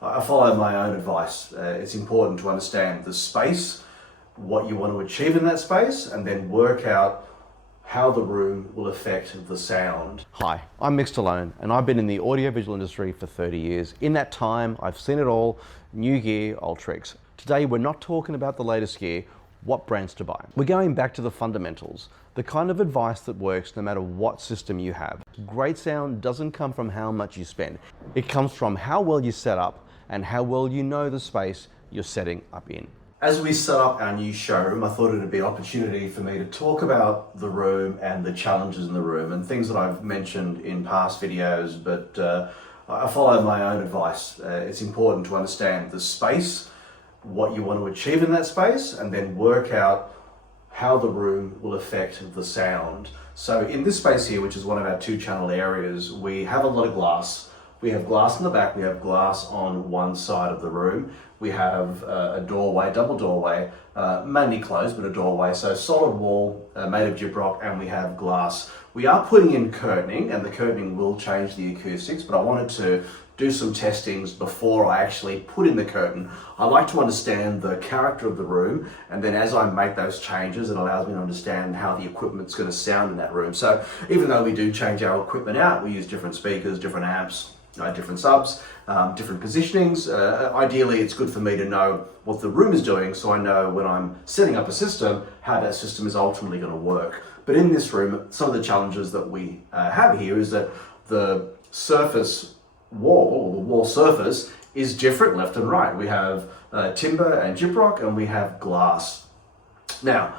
I follow my own advice. It's important to understand the space, what you want to achieve in that space, and then work out how the room will affect the sound. Hi, I'm Mick Stallone and I've been in the audiovisual industry for 30 years. In that time, I've seen it all, new gear, old tricks. Today, we're not talking about the latest gear, what brands to buy. We're going back to the fundamentals, the kind of advice that works no matter what system you have. Great sound doesn't come from how much you spend. It comes from how well you set up and how well you know the space you're setting up in. As we set up our new showroom, I thought it'd be an opportunity for me to talk about the room and the challenges in the room and things that I've mentioned in past videos, but I follow my own advice. It's important to understand the space, what you want to achieve in that space, and then work out how the room will affect the sound. So in this space here, which is one of our 2-channel areas, we have a lot of glass. We have glass in the back, we have glass on one side of the room. We have a doorway, double doorway, mainly closed, but a doorway. So solid wall made of gyprock, and we have glass. We are putting in curtaining, and the curtaining will change the acoustics, but I wanted to do some testings before I actually put in the curtain. I like to understand the character of the room, and then as I make those changes, it allows me to understand how the equipment's going to sound in that room. So even though we do change our equipment out, we use different speakers, different amps, different subs, different positionings. Ideally, it's good for me to know what the room is doing, so I know when I'm setting up a system, how that system is ultimately going to work. But in this room, some of the challenges that we have here is that the surface wall, or the wall surface, is different left and right. We have timber and gyprock, and we have glass. Now,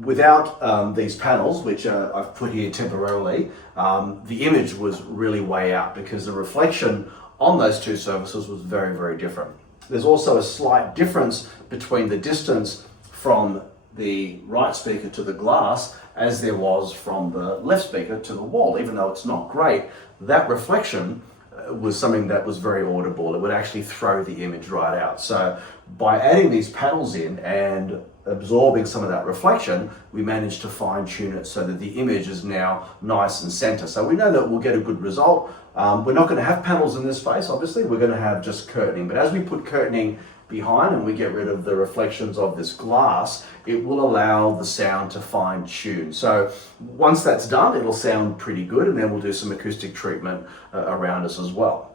without these panels, which I've put here temporarily, the image was really way out because the reflection on those two surfaces was very, very different. There's also a slight difference between the distance from the right speaker to the glass as there was from the left speaker to the wall. Even though it's not great, that reflection was something that was very audible. It would actually throw the image right out. So by adding these panels in and absorbing some of that reflection, we managed to fine tune it so that the image is now nice and center. So we know that we'll get a good result. We're not going to have panels in this space, obviously. We're going to have just curtaining. But as we put curtaining behind and we get rid of the reflections of this glass, it will allow the sound to fine tune. So once that's done, it'll sound pretty good, and then we'll do some acoustic treatment around us as well.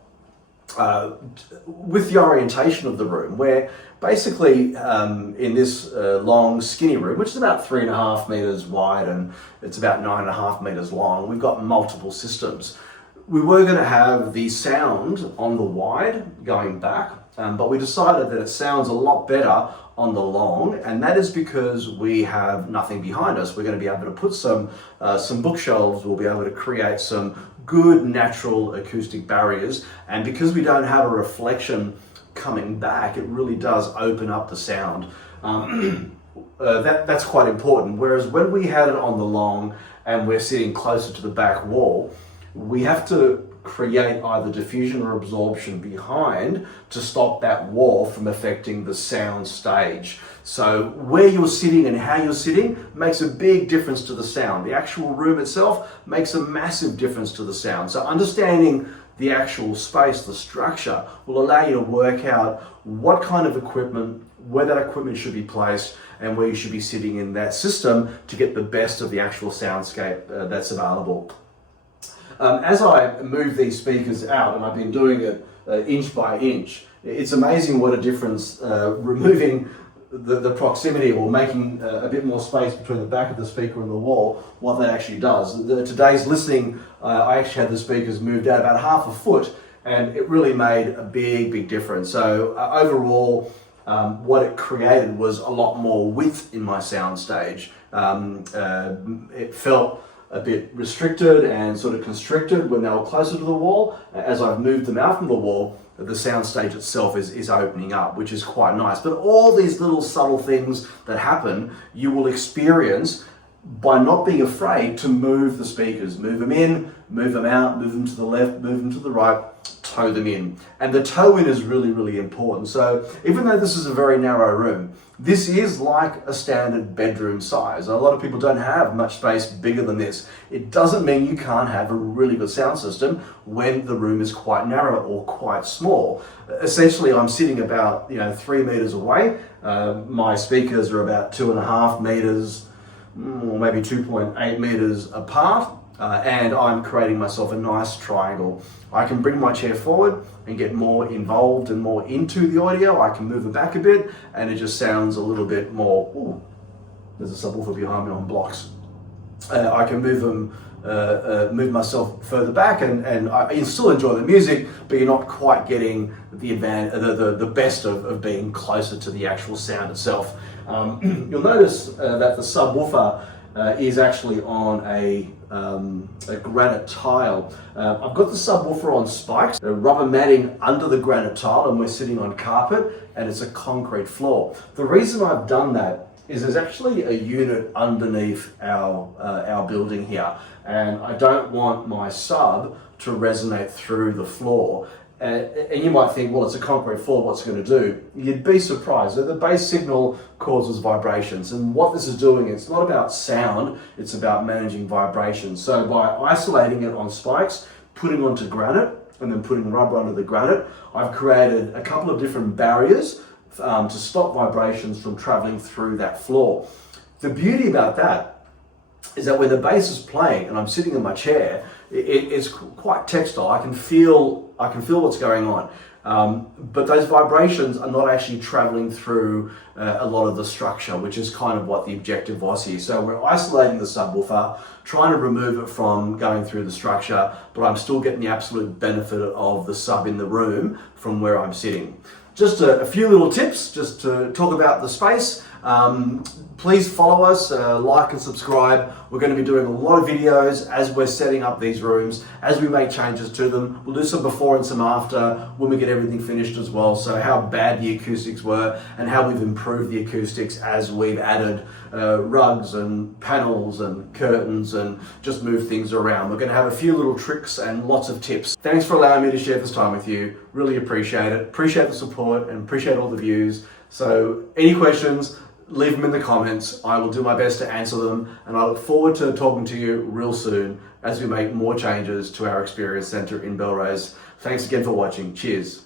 With the orientation of the room, we're basically in this long skinny room, which is about 3.5 meters wide and it's about 9.5 meters long. We've got multiple systems. We were going to have the sound on the wide going back, but we decided that it sounds a lot better on the long, and that is because we have nothing behind us. We're going to be able to put some bookshelves. We'll be able to create some good natural acoustic barriers, and because we don't have a reflection coming back, it really does open up the sound. That's quite important. Whereas when we had it on the long and we're sitting closer to the back wall, we have to create either diffusion or absorption behind to stop that wall from affecting the sound stage. So where you're sitting and how you're sitting makes a big difference to the sound. The actual room itself makes a massive difference to the sound. So understanding the actual space, the structure, will allow you to work out what kind of equipment, where that equipment should be placed, and where you should be sitting in that system to get the best of the actual soundscape that's available. As I move these speakers out, and I've been doing it inch by inch, it's amazing what a difference removing the proximity or making a bit more space between the back of the speaker and the wall, what that actually does. Today's listening, I actually had the speakers moved out about 1/2 foot, and it really made a big, big difference. So overall, what it created was a lot more width in my sound stage. It felt a bit restricted and sort of constricted when they were closer to the wall. As I've moved them out from the wall, the sound stage itself is opening up, which is quite nice. But all these little subtle things that happen, you will experience by not being afraid to move the speakers, move them in, move them out, move them to the left, move them to the right, toe them in. And the toe in is really, really important. So even though this is a very narrow room, this is like a standard bedroom size. A lot of people don't have much space bigger than this. It doesn't mean you can't have a really good sound system when the room is quite narrow or quite small. Essentially, I'm sitting about 3 meters away. My speakers are about 2.5 meters, or maybe 2.8 meters apart. And I'm creating myself a nice triangle. I can bring my chair forward and get more involved and more into the audio. I can move it back a bit and it just sounds a little bit more, ooh, there's a subwoofer behind me on blocks. I can move myself further back and I still enjoy the music, but you're not quite getting the best of being closer to the actual sound itself. You'll notice that the subwoofer is actually on a granite tile. I've got the subwoofer on spikes, rubber matting under the granite tile, and we're sitting on carpet and it's a concrete floor. The reason I've done that is there's actually a unit underneath our building here, and I don't want my sub to resonate through the floor. And you might think, well, it's a concrete floor, what's it going to do? You'd be surprised. The bass signal causes vibrations, and what this is doing, it's not about sound, it's about managing vibrations. So by isolating it on spikes, putting onto granite, and then putting rubber under the granite, I've created a couple of different barriers to stop vibrations from traveling through that floor. The beauty about that is that when the bass is playing and I'm sitting in my chair, it's quite textile. I can feel what's going on, but those vibrations are not actually traveling through a lot of the structure, which is kind of what the objective was here. So we're isolating the subwoofer, trying to remove it from going through the structure, but I'm still getting the absolute benefit of the sub in the room from where I'm sitting. Just a few little tips just to talk about the space. Please follow us, like and subscribe. We're going to be doing a lot of videos as we're setting up these rooms, as we make changes to them. We'll do some before and some after when we get everything finished as well. So how bad the acoustics were and how we've improved the acoustics as we've added rugs and panels and curtains and just moved things around. We're going to have a few little tricks and lots of tips. Thanks for allowing me to share this time with you. Really appreciate it. Appreciate the support and appreciate all the views. So any questions, leave them in the comments. I will do my best to answer them, and I look forward to talking to you real soon as we make more changes to our Experience Centre in Belrose. Thanks again for watching. Cheers.